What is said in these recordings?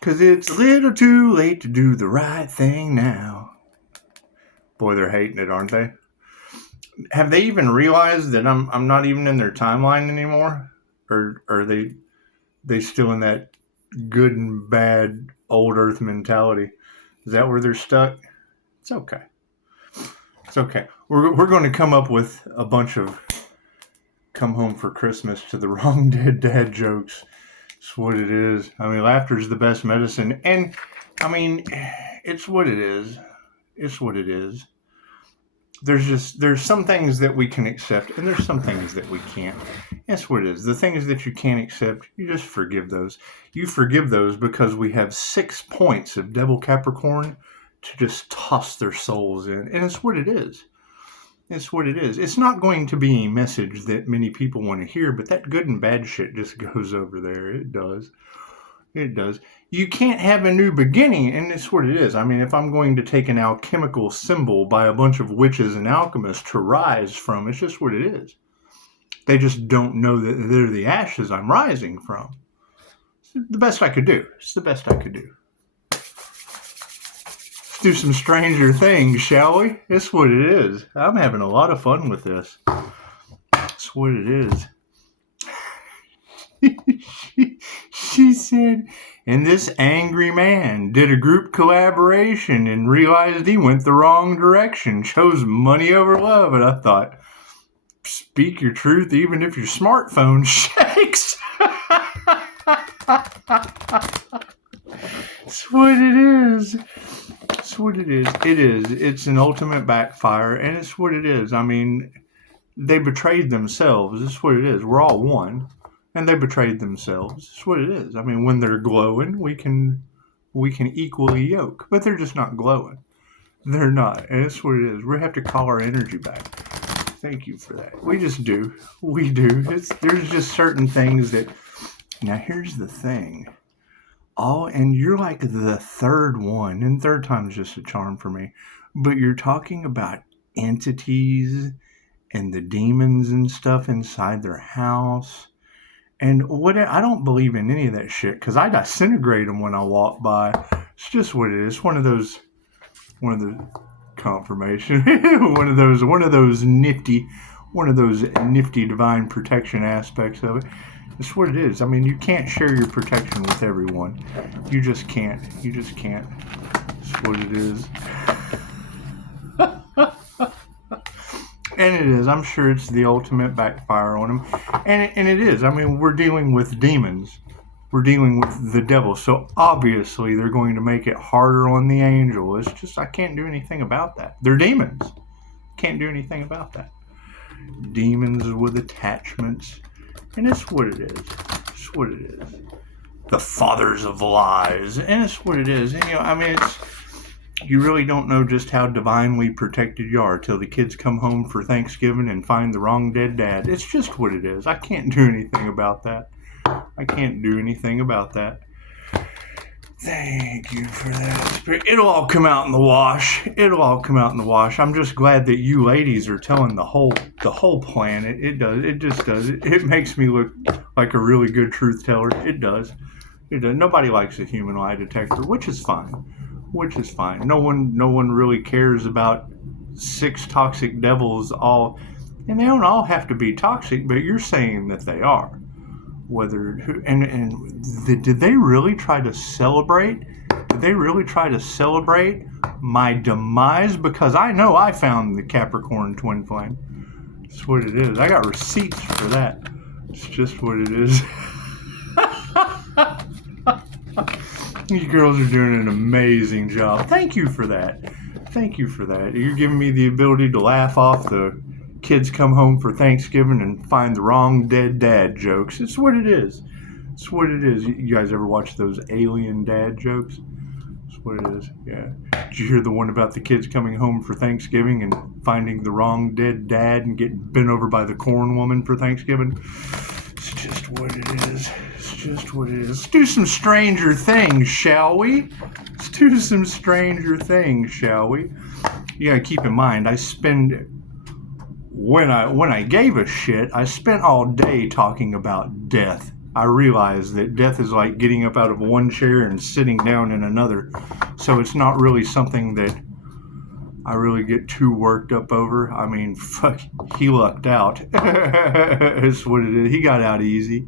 'Cause it's a little too late to do the right thing now. Boy, they're hating it, aren't they? Have they even realized that I'm not even in their timeline anymore? Or are they still in that good and bad old Earth mentality? Is that where they're stuck? It's okay. It's okay. We're going to come up with a bunch of come home for Christmas to the wrong dead dad jokes. It's what it is. I mean, laughter is the best medicine. And, I mean, it's what it is. It's what it is. There's some things that we can accept, and there's some things that we can't. That's what it is. The things that you can't accept, you just forgive those. You forgive those because we have 6 points of Devil Capricorn to just toss their souls in. And it's what it is. It's what it is. It's not going to be a message that many people want to hear, but that good and bad shit just goes over there. It does. It does. You can't have a new beginning, and it's what it is. I mean, if I'm going to take an alchemical symbol by a bunch of witches and alchemists to rise from, it's just what it is. They just don't know that they're the ashes I'm rising from. It's the best I could do. It's the best I could do. Let's do some stranger things, shall we? It's what it is. I'm having a lot of fun with this. It's what it is. She said, and this angry man did a group collaboration and realized he went the wrong direction, chose money over love. And I thought, speak your truth even if your smartphone shakes. It's what it is. It's what it is. It is. It's an ultimate backfire, and it's what it is. I mean, they betrayed themselves. It's what it is. We're all one. And they betrayed themselves. That's what it is. I mean, when they're glowing, we can equally yoke. But they're just not glowing. They're not. And that's what it is. We have to call our energy back. Thank you for that. We just do. We do. There's just certain things that... Now, here's the thing. And you're like the third one. And third time's just a charm for me. But you're talking about entities and the demons and stuff inside their house. And I don't believe in any of that shit because I disintegrate them when I walk by. It's just what it is. One of the confirmation, one of those nifty divine protection aspects of it. It's what it is. I mean, you can't share your protection with everyone. You just can't. You just can't. It's what it is. And it is. I'm sure it's the ultimate backfire on them. And it is. I mean, we're dealing with demons. We're dealing with the devil. So obviously they're going to make it harder on the angel. It's just I can't do anything about that. They're demons. Can't do anything about that. Demons with attachments. And it's what it is. It's what it is. The fathers of lies. And it's what it is. And, I mean, you really don't know just how divinely protected you are till the kids come home for Thanksgiving and find the wrong dead dad. It's just what it is. I can't do anything about that. I can't do anything about that. Thank you for that. It'll all come out in the wash. It'll all come out in the wash. I'm just glad that you ladies are telling the whole plan. It does. It just does. It makes me look like a really good truth teller. It does. It does. Nobody likes a human lie detector, which is fine. No one really cares about 6 toxic devils and they don't all have to be toxic, but you're saying that they are. Did they really try to celebrate? Did they really try to celebrate my demise? Because I know I found the Capricorn twin flame. That's what it is. I got receipts for that. It's just what it is. You girls are doing an amazing job. Thank you for that. Thank you for that. You're giving me the ability to laugh off the kids come home for Thanksgiving and find the wrong dead dad jokes. It's what it is. It's what it is. You guys ever watch those alien dad jokes? It's what it is. Yeah. Did you hear the one about the kids coming home for Thanksgiving and finding the wrong dead dad and getting bent over by the corn woman for Thanksgiving? It's just what it is. It's just what it is. Let's do some stranger things, shall we? Let's do some stranger things, shall we? You gotta keep in mind, when I gave a shit, I spent all day talking about death I realize that death is like getting up out of one chair and sitting down in another. So it's not really something that I really get too worked up over. I mean, fuck, he lucked out. That's what it is. He got out easy.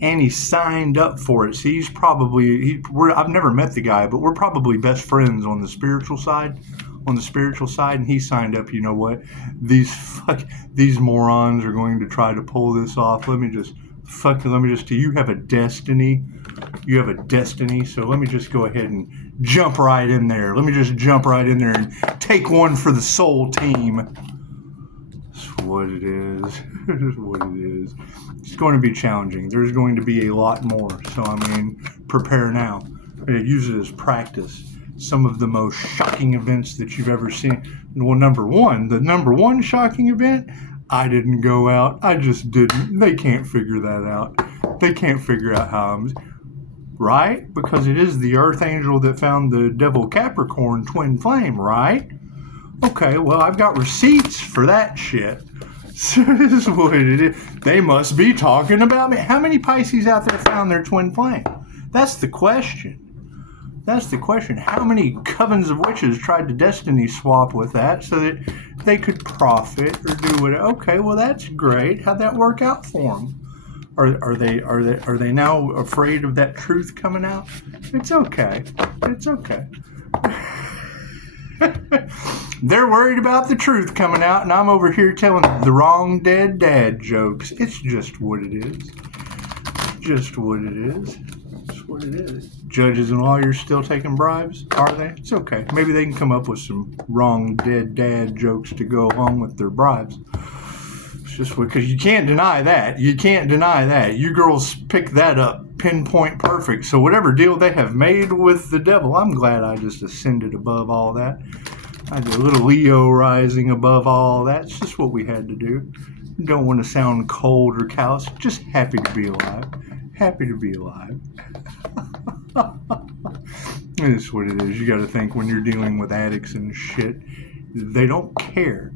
And he signed up for it. See, I've never met the guy, but we're probably best friends on the spiritual side. And he signed up. You know what? These morons are going to try to pull this off. Let me just you have a destiny. So let me just go ahead and jump right in there. And take one for the soul team. That's what it is. It's going to be challenging. There's going to be a lot more. So, I mean, prepare now. Use it as practice. Some of the most shocking events that you've ever seen. Well, the number one shocking event, I didn't go out. I just didn't. They can't figure that out. They can't figure out how I'm... Right? Because it is the earth angel that found the devil Capricorn twin flame, right? Okay, well, I've got receipts for that shit. So this is what it is. They must be talking about me. How many Pisces out there found their twin flame? That's the question. How many covens of witches tried to destiny swap with that so that they could profit or do whatever? Okay, well, that's great. How'd that work out for them? Are they now afraid of that truth coming out? It's okay. They're worried about the truth coming out, and I'm over here telling the wrong dead dad jokes. It's just what it is. Judges and lawyers still taking bribes, are they? It's okay. Maybe they can come up with some wrong dead dad jokes to go along with their bribes. It's just because you can't deny that. You girls pick that up pinpoint perfect. So whatever deal they have made with the devil, I'm glad I just ascended above all that. I did a little Leo rising above all that. It's just what we had to do. Don't want to sound cold or callous. Just happy to be alive. It's what it is. You got to think when you're dealing with addicts and shit, they don't care.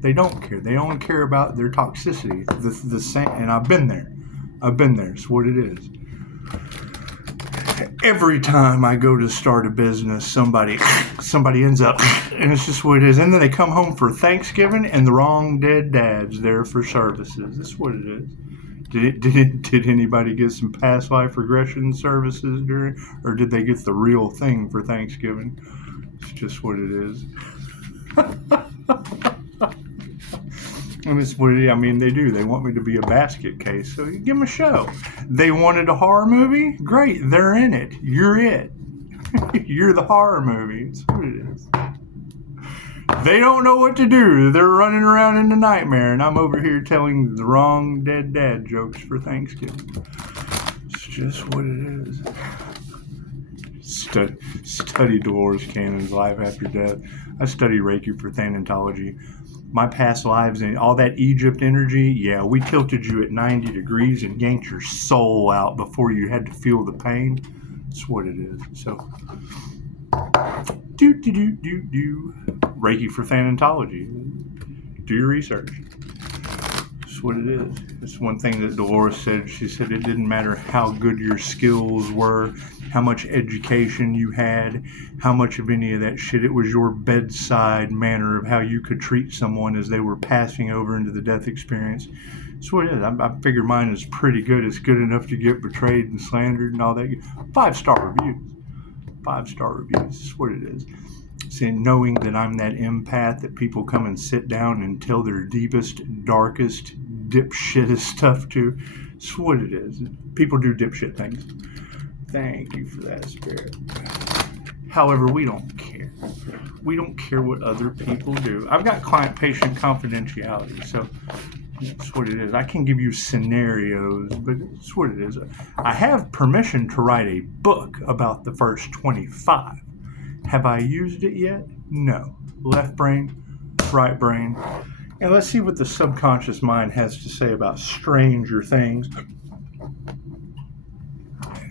They only care about their toxicity. The same. And I've been there. It's what it is. Every time I go to start a business, somebody ends up, and it's just what it is. And then they come home for Thanksgiving, and the wrong dead dad's there for services. That's what it is. Did anybody get some past life regression services during, or did they get the real thing for Thanksgiving? It's just what it is. And it's what I mean, they do. They want me to be a basket case, so you give them a show. They wanted a horror movie? Great, they're in it. You're it. You're the horror movie. It's what it is. They don't know what to do. They're running around in the nightmare, and I'm over here telling the wrong dead dad jokes for Thanksgiving. It's just what it is. Study Dolores Cannon's Life After Death. I study Reiki for Thanatology. My past lives and all that Egypt energy, yeah, we tilted you at 90 degrees and yanked your soul out before you had to feel the pain. That's what it is. So, Reiki for Thanatology. Do your research. That's what it is. It's one thing that Dolores said. She said it didn't matter how good your skills were, how much education you had, how much of any of that shit. It was your bedside manner of how you could treat someone as they were passing over into the death experience. That's what it is. I figure mine is pretty good. It's good enough to get betrayed and slandered and all that. 5-star reviews. 5-star reviews. That's what it is. Saying, knowing that I'm that empath that people come and sit down and tell their deepest, darkest, dipshittest stuff to. That's what it is. People do dipshit things. Thank you for that, Spirit. However, we don't care. We don't care what other people do. I've got client-patient confidentiality, so that's what it is. I can give you scenarios, but it's what it is. I have permission to write a book about the first 25. Have I used it yet? No. Left brain, right brain. And let's see what the subconscious mind has to say about Stranger Things.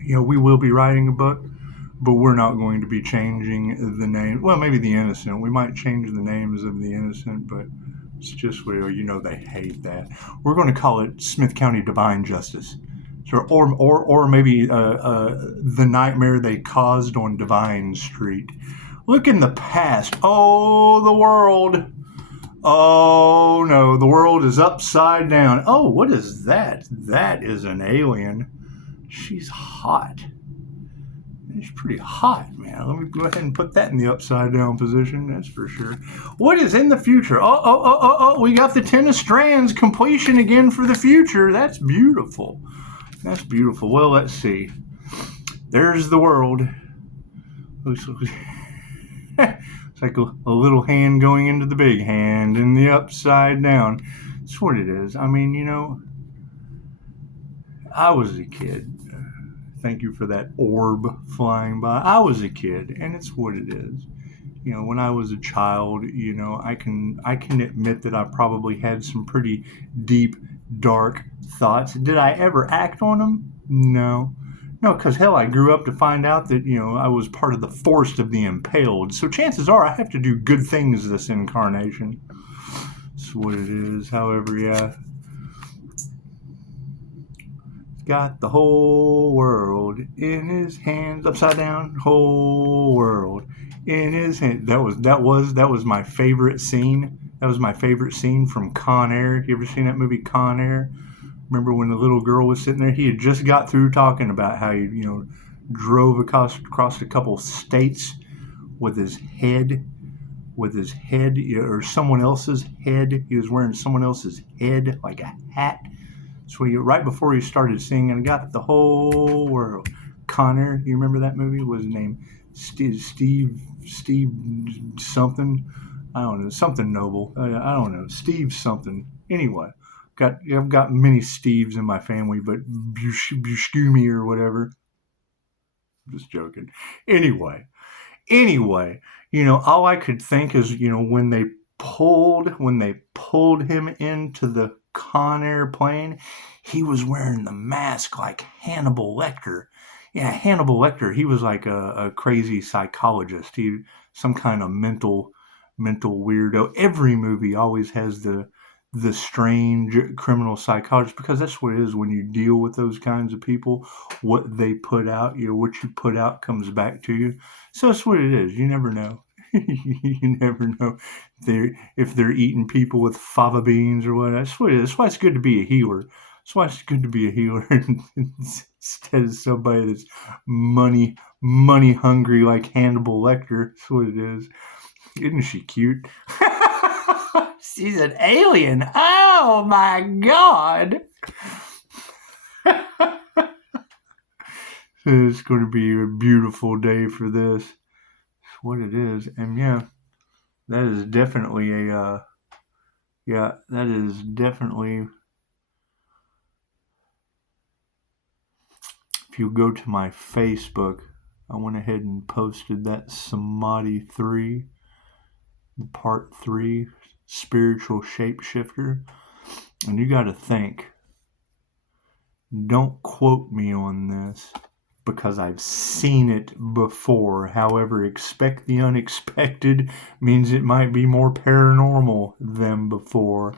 You know, we will be writing a book, but we're not going to be changing the name. Well, maybe the innocent. We might change the names of the innocent, but It's just, well, they hate that. We're going to call it Smith County Divine Justice. Or maybe the nightmare they caused on Divine Street. Look in the past. Oh, the world. Oh, no, the world is upside down. Oh, what is that? That is an alien. She's hot. She's pretty hot, man. Let me go ahead and put that in the upside down position. That's for sure. What is in the future? Oh, we got the 10 of strands completion again for the future. That's beautiful. That's beautiful. Well, let's see. There's the world. It's like a little hand going into the big hand in the upside down. That's what it is. I mean, I was a kid. Thank you for that orb flying by. I was a kid, and it's what it is. When I was a child, I can admit that I probably had some pretty deep, dark thoughts. Did I ever act on them? No, because hell, I grew up to find out that, I was part of the force of the impaled. So chances are I have to do good things this incarnation. That's what it is. However, yeah. Got the whole world in his hands, upside down, whole world in his hand. That was my favorite scene. That was my favorite scene from Con Air. You ever seen that movie Con Air? Remember when the little girl was sitting there? He had just got through talking about how he, drove across a couple states with his head, or someone else's head. He was wearing someone else's head like a hat. So right before he started singing, got the whole world. Connor, you remember that movie? Was his name Steve something? I don't know, something noble. I don't know, Steve something. Anyway, I've got many Steves in my family, but Buscemi or whatever. Just joking. Anyway, all I could think is, when they pulled him into the Con Air plane, he was wearing the mask like Hannibal Lecter. Yeah, Hannibal Lecter. He was like a crazy psychologist. He some kind of mental weirdo. Every movie always has the strange criminal psychologist, because that's what it is when you deal with those kinds of people. What they put out, what you put out comes back to you. So that's what it is. You never know. You never know if they're eating people with fava beans or what. That's what it is. That's why it's good to be a healer. That's why it's good to be a healer instead of somebody that's money hungry like Hannibal Lecter. That's what it is. Isn't she cute? She's an alien. Oh my God. It's going to be a beautiful day for this. What it is. And yeah, that is definitely if you go to my Facebook, I went ahead and posted that Samadhi 3, part 3, spiritual shapeshifter. And you got to think, don't quote me on this, because I've seen it before. However, expect the unexpected means it might be more paranormal than before.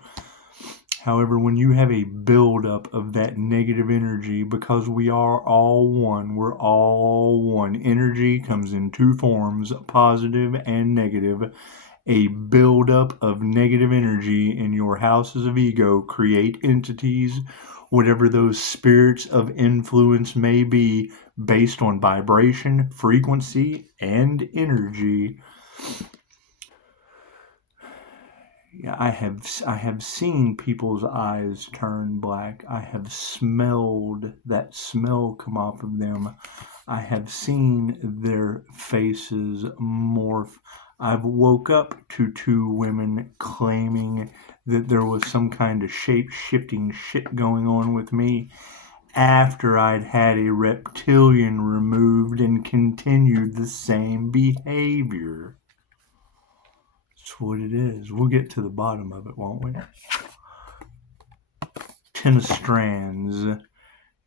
However, when you have a buildup of that negative energy, because we are all one, we're all one. Energy comes in two forms, positive and negative. A buildup of negative energy in your houses of ego create entities, whatever those spirits of influence may be, based on vibration, frequency, and energy. Yeah, I have seen people's eyes turn black. I have smelled that smell come off of them. I have seen their faces morph. I've woke up to two women claiming that there was some kind of shape-shifting shit going on with me after I'd had a reptilian removed and continued the same behavior. That's what it is. We'll get to the bottom of it, won't we? 10 strands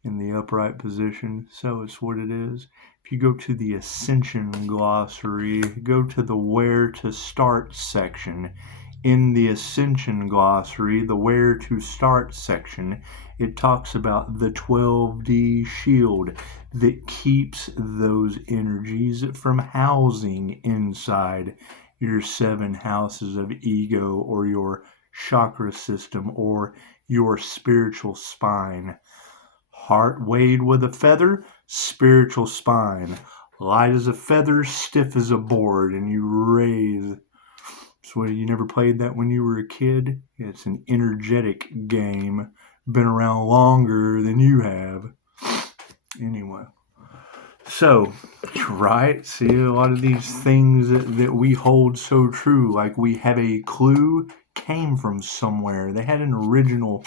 in the upright position. So it's what it is. If you go to the Ascension glossary, go to the Where to Start section. In the Ascension Glossary, the Where to Start section, it talks about the 12D shield that keeps those energies from housing inside your 7 houses of ego or your chakra system or your spiritual spine. Heart weighed with a feather, spiritual spine. Light as a feather, stiff as a board, and you raise. So you never played that when you were a kid? It's an energetic game. Been around longer than you have. Anyway. So, right? See, a lot of these things that we hold so true, like we have a clue, came from somewhere. They had an original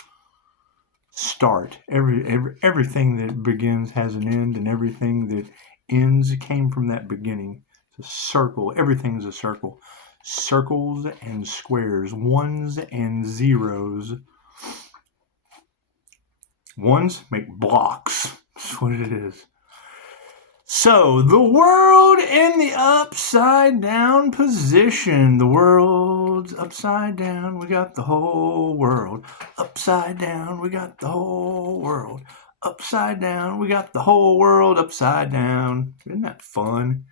start. Everything that begins has an end, and everything that ends came from that beginning. It's a circle. Everything's a circle. Circles and squares, ones and zeros. Ones make blocks. That's what it is. So, the world in the upside down position. The world's upside down. We got the whole world. Upside down. We got the whole world. Upside down. We got the whole world upside down. Isn't that fun?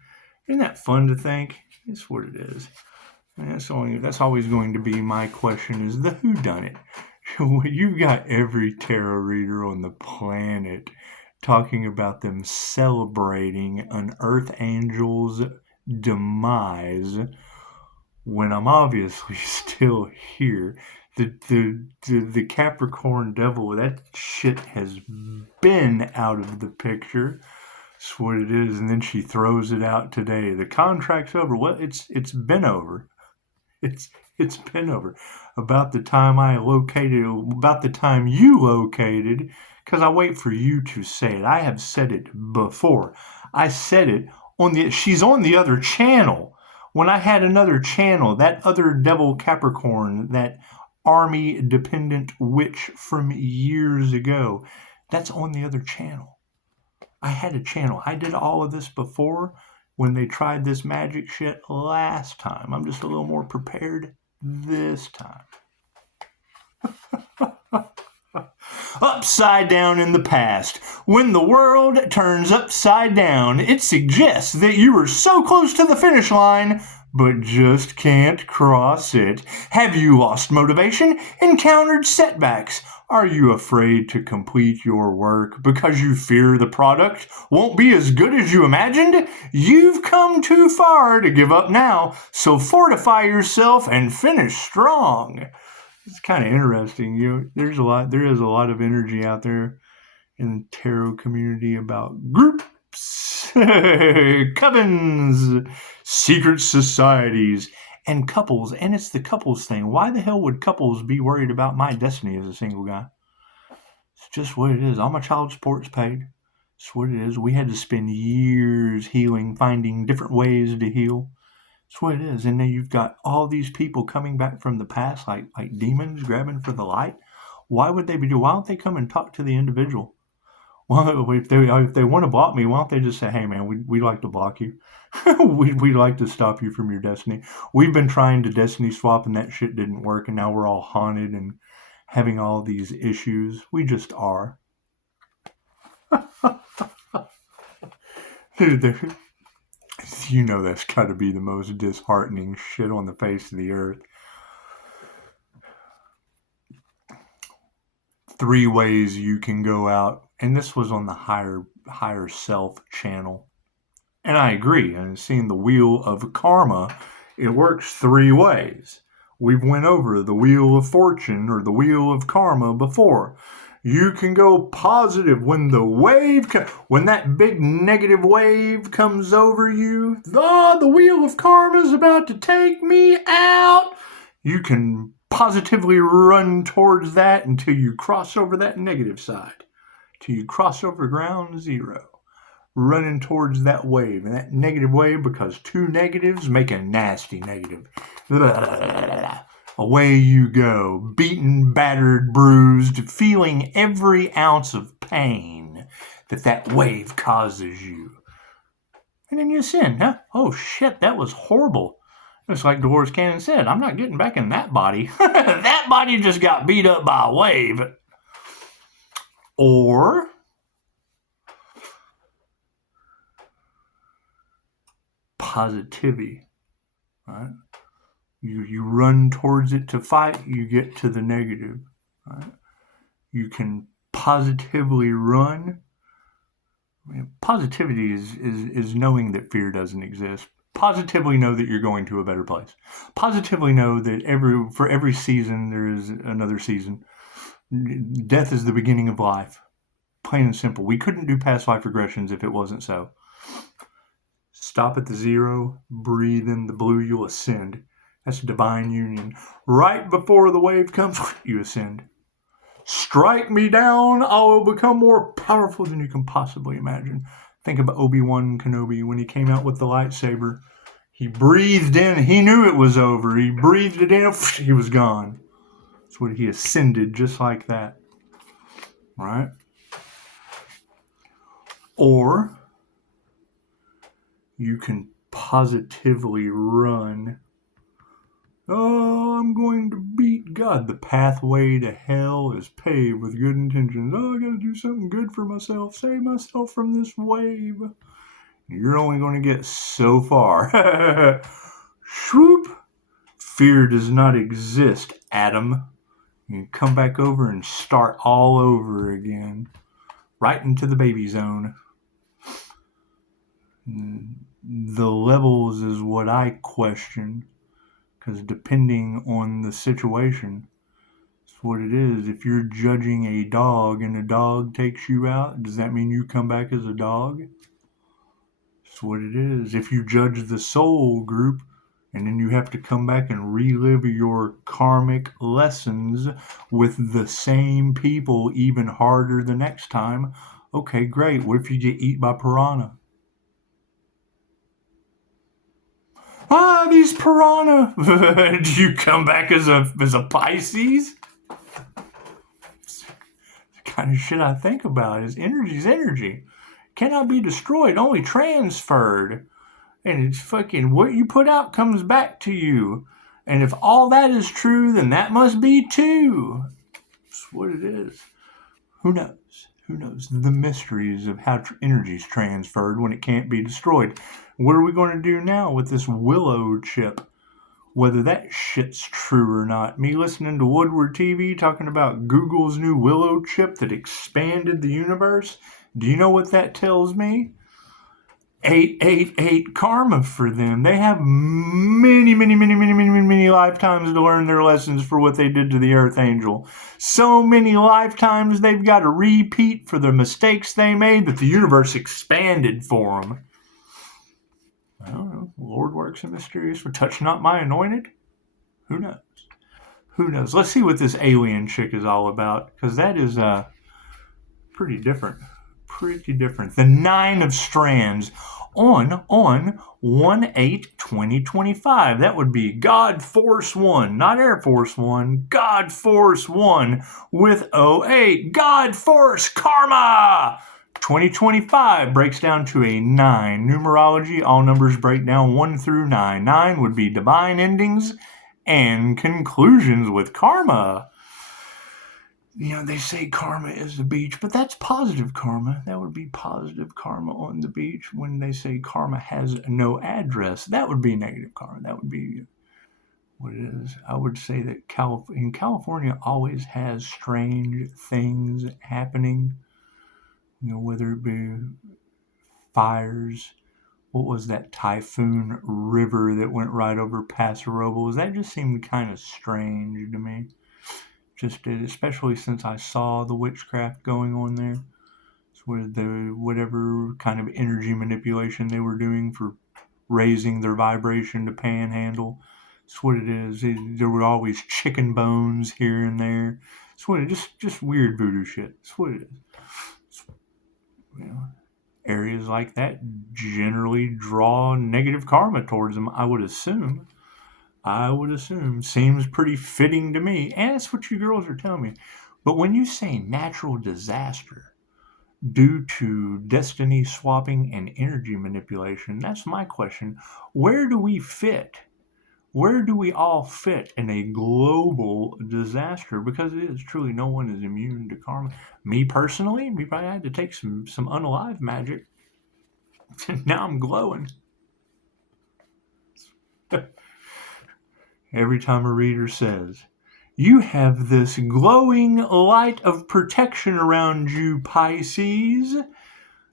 Isn't that fun to think? That's what it is. That's always going to be my question, is the whodunit. You've got every tarot reader on the planet talking about them celebrating an earth angel's demise when I'm obviously still here. The Capricorn devil, that shit has been out of the picture. That's what it is. And then she throws it out today. The contract's over. Well, it's been over. It's been over. About the time you located, because I wait for you to say it. I have said it before. I said it she's on the other channel. When I had another channel, that other devil Capricorn, that army dependent witch from years ago, that's on the other channel. I had a channel. I did all of this before when they tried this magic shit last time. I'm just a little more prepared this time. Upside down in the past. When the world turns upside down, it suggests that you were so close to the finish line, but just can't cross it. Have you lost motivation? Encountered setbacks? Are you afraid to complete your work because you fear the product won't be as good as you imagined? You've come too far to give up now, so fortify yourself and finish strong. It's kind of interesting. There is a lot of energy out there in the tarot community about groups, covens, secret societies, and couples. And it's the couples thing. Why the hell would couples be worried about my destiny as a single guy? It's just what it is. All my child support's paid. It's what it is. We had to spend years healing, finding different ways to heal. That's what it is. And then you've got all these people coming back from the past, like demons grabbing for the light. Why would they why don't they come and talk to the individual? Well, if they want to block me, why don't they just say, hey man, we'd like to block you. we'd like to stop you from your destiny. We've been trying to destiny swap and that shit didn't work, and now we're all haunted and having all these issues. We just are. Dude, you know that's got to be the most disheartening shit on the face of the earth. 3 ways you can go out, and this was on the higher self channel. And I agree, and seeing the wheel of karma, it works 3 ways. We've went over the wheel of fortune or the wheel of karma before. You can go positive when when that big negative wave comes over you. The wheel of karma is about to take me out. You can positively run towards that until you cross over that negative side. Till you cross over ground zero. Running towards that wave, and that negative wave, because 2 negatives make a nasty negative. Away you go, beaten, battered, bruised, feeling every ounce of pain that wave causes you. And then you sin, huh? Oh shit, that was horrible. It's like Dolores Cannon said, I'm not getting back in that body. That body just got beat up by a wave. Or positivity, right? You run towards it to fight, you get to the negative, right? You can positively run. Positivity is knowing that fear doesn't exist. Positively know that you're going to a better place. Positively know that for every season there is another season. Death is the beginning of life. Plain and simple. We couldn't do past life regressions if it wasn't so. Stop at the zero, breathe in the blue, you'll ascend. That's divine union. Right before the wave comes, you ascend. Strike me down, I will become more powerful than you can possibly imagine. Think of Obi-Wan Kenobi when he came out with the lightsaber. He breathed in, he knew it was over. He breathed it in, he was gone. That's what he ascended, just like that. Right? Or you can positively run. Oh, I'm going to beat God. The pathway to hell is paved with good intentions. Oh, I gotta do something good for myself. Save myself from this wave. You're only going to get so far. Swoop! Fear does not exist, Adam. You come back over and start all over again. Right into the baby zone. The levels is what I question. Because depending on the situation, it's what it is. If you're judging a dog and a dog takes you out, does that mean you come back as a dog? It's what it is. If you judge the soul group and then you have to come back and relive your karmic lessons with the same people even harder the next time, okay, great. What if you get eaten by piranha? These piranha. Do you come back as a Pisces? The kind of shit I think about is energy's energy. Cannot be destroyed, only transferred. And it's fucking what you put out comes back to you. And if all that is true, then that must be too. That's what it is. Who knows? Who knows the mysteries of how energy is transferred when it can't be destroyed? What are we going to do now with this Willow chip? Whether that shit's true or not. Me listening to Woodward TV talking about Google's new Willow chip that expanded the universe. Do you know what that tells me? 888 karma for them. They have many lifetimes to learn their lessons for what they did to the Earth Angel. So many lifetimes they've got to repeat for the mistakes they made that the universe expanded for them. I don't know. Lord works in mysterious ways. Touch not my anointed? Who knows? Who knows? Let's see what this alien chick is all about, because that is pretty different. Pretty different. The 9 of Strands on 1/8/2025. That would be God Force 1, not Air Force 1. God Force 1 with 08. God Force Karma! 2025 breaks down to a 9. Numerology, all numbers break down 1 through 9. 9 would be divine endings and conclusions with karma. You know, they say karma is the beach, but that's positive karma. That would be positive karma on the beach. When they say karma has no address, that would be negative karma. That would be what it is. I would say that California always has strange things happening. You know, whether it be fires. What was that typhoon river that went right over Paso Robles? That just seemed kind of strange to me. Just did, especially since I saw the witchcraft going on there. It's with the whatever kind of energy manipulation they were doing for raising their vibration to panhandle. It's what it is. There were always chicken bones here and there. It's what it is. Just weird voodoo shit. It's what it is. You know, areas like that generally draw negative karma towards them, I would assume. Seems pretty fitting to me. And that's what you girls are telling me. But when you say natural disaster due to destiny swapping and energy manipulation, that's my question. Where do we fit Where do we all fit in a global disaster? Because it is truly, no one is immune to karma. Me personally, we probably had to take some unalive magic. Now I'm glowing. Every time a reader says, "You have this glowing light of protection around you, Pisces.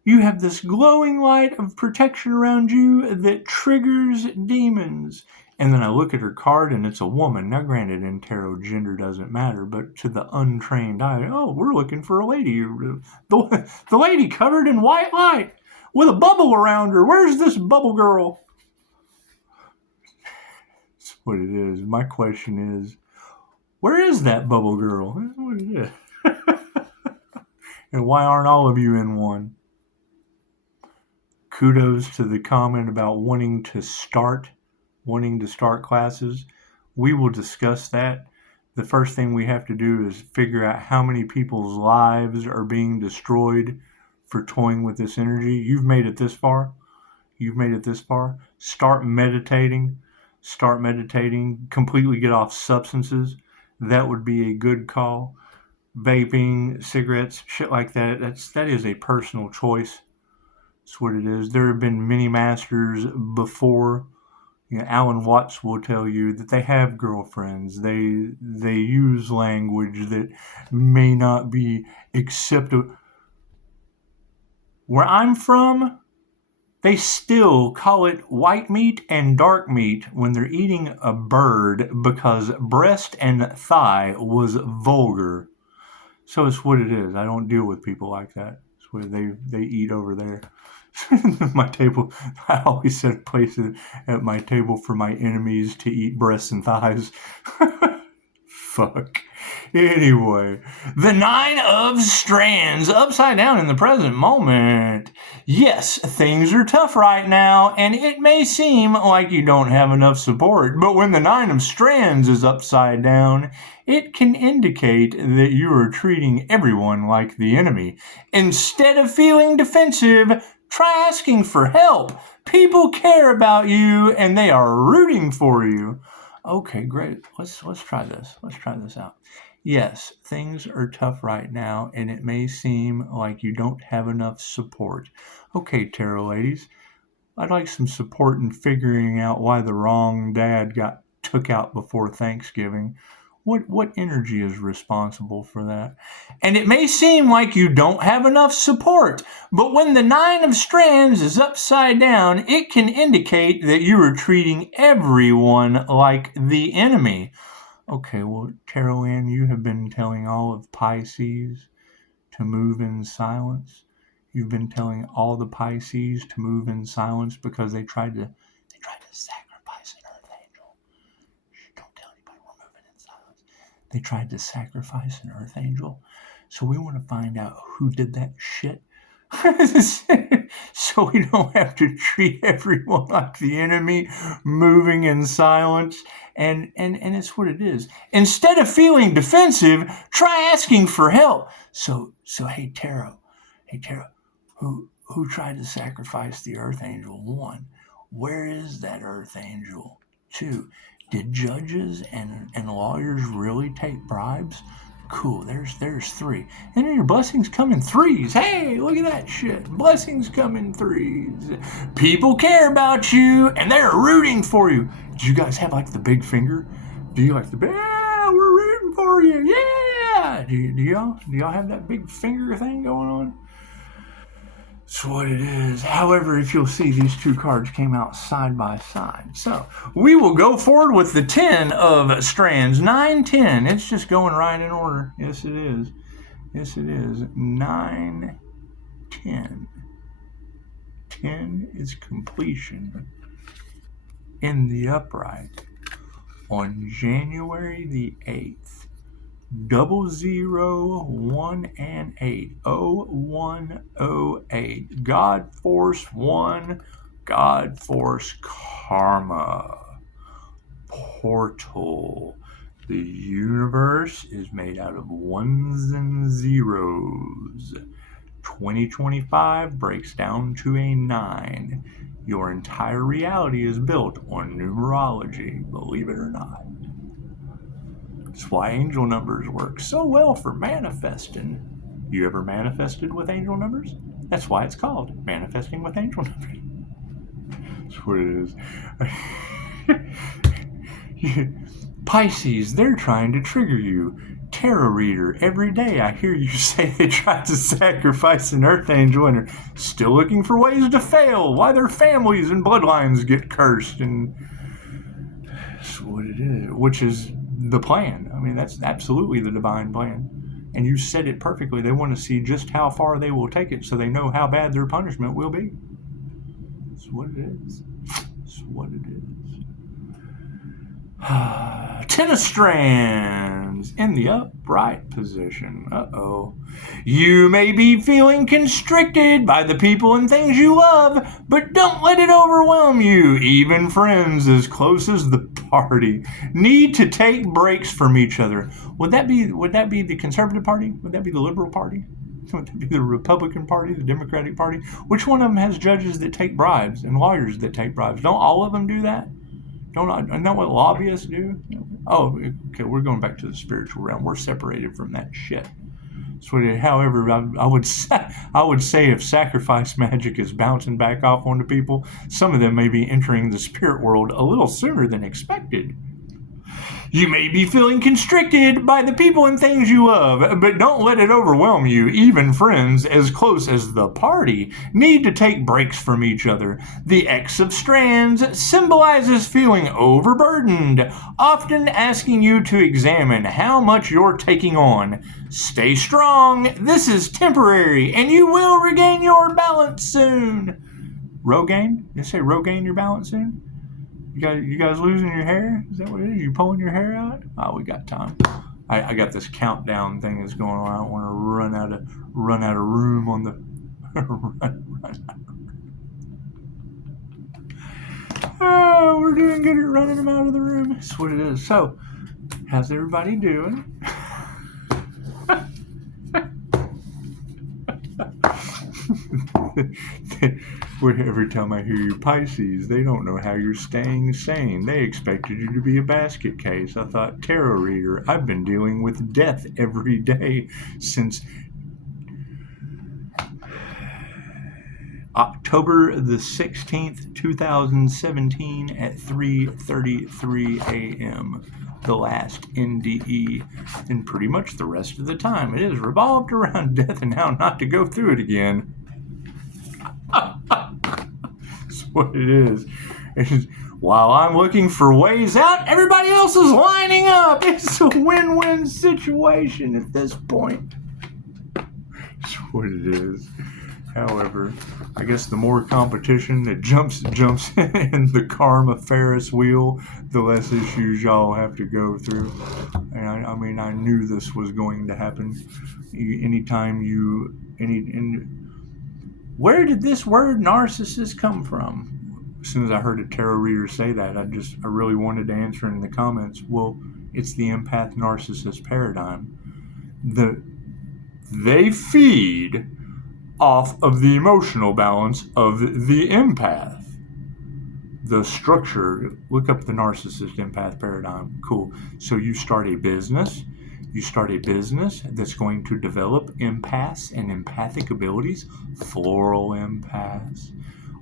You have this glowing light of protection around you that triggers demons." And then I look at her card and it's a woman. Now, granted, in tarot, gender doesn't matter, but to the untrained eye, oh, we're looking for a lady. The lady covered in white light with a bubble around her. Where's this bubble girl? That's what it is. My question is, where is that bubble girl? That's what it is. And why aren't all of you in one? Kudos to the comment about wanting to start classes. We will discuss that. The first thing we have to do is figure out how many people's lives are being destroyed for toying with this energy. You've made it this far. Start meditating. Completely get off substances. That would be a good call. Vaping, cigarettes, shit like that. That is a personal choice. That's what it is. There have been many masters before. Alan Watts will tell you that they have girlfriends. They use language that may not be acceptable. Where I'm from, they still call it white meat and dark meat when they're eating a bird because breast and thigh was vulgar. So it's what it is. I don't deal with people like that. It's what they eat over there. My table, I always set a place at my table for my enemies to eat breasts and thighs. Fuck. Anyway, the Nine of Strands upside down in the present moment. Yes, things are tough right now, and it may seem like you don't have enough support, but when the Nine of Strands is upside down, it can indicate that you are treating everyone like the enemy. Instead of feeling defensive, try asking for help. People care about you, and they are rooting for you. Okay, great. Let's try this. Let's try this out. Yes, things are tough right now, and it may seem like you don't have enough support. Okay, tarot ladies, I'd like some support in figuring out why the wrong dad got took out before Thanksgiving. What energy is responsible for that? And it may seem like you don't have enough support, but when the Nine of Strands is upside down, it can indicate that you are treating everyone like the enemy. Okay, well, Tarot Ann, you have been telling all of Pisces to move in silence. You've been telling all the Pisces to move in silence because they tried to sacrifice an earth angel. Don't tell anybody we're moving in silence. They tried to sacrifice an earth angel. So we want to find out who did that shit. So we don't have to treat everyone like the enemy, moving in silence. And it's what it is. Instead of feeling defensive, try asking for help. So hey Tarot, who tried to sacrifice the earth angel? 1, where is that earth angel? 2, did judges and lawyers really take bribes? Cool, there's 3. And then your blessings come in 3s. Hey, look at that shit. Blessings come in 3s. People care about you, and they're rooting for you. Do you guys have like the big finger? Do you like the big, yeah, we're rooting for you, yeah. Do y'all have that big finger thing going on? That's what it is. However, if you'll see, these 2 cards came out side by side. So we will go forward with the 10 of Strands. 9, 10. It's just going right in order. Yes, it is. 9, 10. 10 is completion in the upright on January the 8th. 001 and 8 0108. God Force 1, God Force Karma Portal. The universe is made out of ones and zeros. 2025 breaks down to a 9. Your entire reality is built on numerology, believe it or not. That's why angel numbers work so well for manifesting. You ever manifested with angel numbers? That's why it's called manifesting with angel numbers. That's what it is. Pisces, they're trying to trigger you. Tarot reader, every day I hear you say they tried to sacrifice an earth angel and are still looking for ways to fail, why their families and bloodlines get cursed, and that's what it is, which is the plan. I mean, that's absolutely the divine plan. And you said it perfectly. They want to see just how far they will take it so they know how bad their punishment will be. That's what it is. That's what it is. 10 of strands in the upright position. Uh-oh. You may be feeling constricted by the people and things you love, but don't let it overwhelm you. Even friends as close as the party need to take breaks from each other. Would that be the Conservative Party? Would that be the Liberal Party? Would that be the Republican Party, the Democratic Party? Which one of them has judges that take bribes and lawyers that take bribes? Don't all of them do that? Isn't that what lobbyists do? Oh, okay, we're going back to the spiritual realm. We're separated from that shit. So, however, I would say if sacrifice magic is bouncing back off onto people, some of them may be entering the spirit world a little sooner than expected. You may be feeling constricted by the people and things you love, but don't let it overwhelm you. Even friends as close as the party need to take breaks from each other. The X of strands symbolizes feeling overburdened, often asking you to examine how much you're taking on. Stay strong. This is temporary, and you will regain your balance soon. Rogaine? They say regain your balance soon? You guys losing your hair? Is that what it is? You pulling your hair out? Oh, we got time. I got this countdown thing that's going on. I don't want to run out of room on the Oh, we're doing good at running them out of the room. That's what it is. So, how's everybody doing? Every time I hear you Pisces, they don't know how you're staying sane. They expected you to be a basket case. I thought, tarot reader, I've been dealing with death every day since October the 16th, 2017 at 3:33 a.m. The last NDE, and pretty much the rest of the time it is revolved around death and how not to go through it again. That's what it is. While I'm looking for ways out, everybody else is lining up. It's a win-win situation at this point. That's what it is. However, I guess the more competition that jumps in the karma Ferris wheel, the less issues y'all have to go through. And I knew this was going to happen. Where did this word narcissist come from? As soon as I heard a tarot reader say that, I really wanted to answer in the comments. Well, it's the empath narcissist paradigm. They feed off of the emotional balance of the empath. The structure, look up the narcissist empath paradigm. Cool. So you start a business that's going to develop empaths and empathic abilities, floral empaths,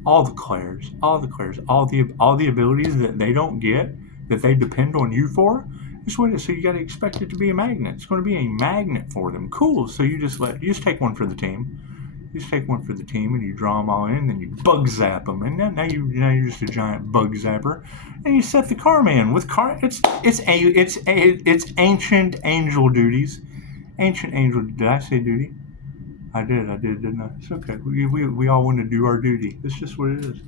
all the clairs, all the abilities that they don't get, that they depend on you for. That's what it is. So you got to expect it to be a magnet. It's going to be a magnet for them. Cool. So you just take one for the team. You just take one for the team and you draw them all in, and then you bug zap them, and now you're just a giant bug zapper, and you set the karma in with it's ancient angel duties. Ancient angel. Did I say duty? I did, didn't I? It's okay. We all want to do our duty. It's just what it is.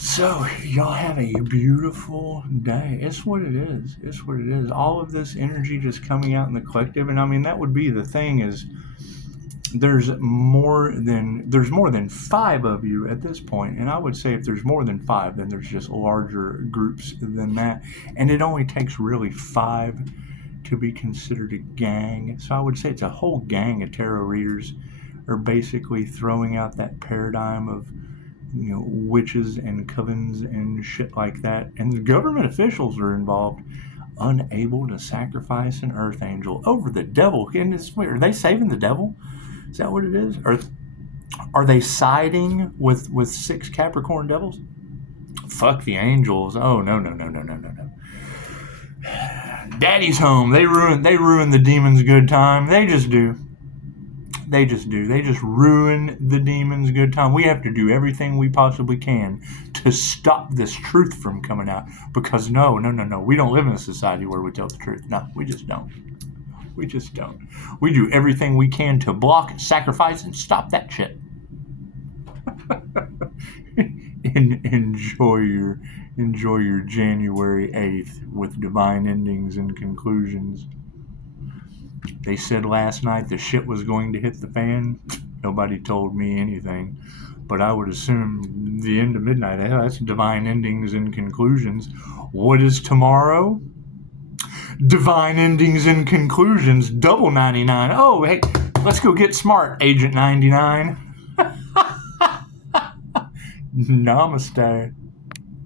So, y'all have a beautiful day. It's what it is. It's what it is. All of this energy just coming out in the collective, and that would be the thing is, there's more than 5 of you at this point, and I would say if there's more than 5, then there's just larger groups than that, and it only takes really 5 to be considered a gang. So I would say it's a whole gang of tarot readers are basically throwing out that paradigm of witches and covens and shit like that. And the government officials are involved, unable to sacrifice an earth angel over the devil. And it's weird. Are they saving the devil? Is that what it is? Or are they siding with 6 Capricorn devils? Fuck the angels. Oh, no. Daddy's home. They ruin the demon's good time. They just do. They just ruin the demon's good time. We have to do everything we possibly can to stop this truth from coming out. Because no. We don't live in a society where we tell the truth. No, we just don't. We do everything we can to block, sacrifice, and stop that shit. Enjoy your January 8th with divine endings and conclusions. They said last night the shit was going to hit the fan. Nobody told me anything, but I would assume the end of midnight. That's divine endings and conclusions. What is tomorrow? Divine endings and conclusions. Double 99. Oh, hey, let's go get smart, Agent 99. Namaste.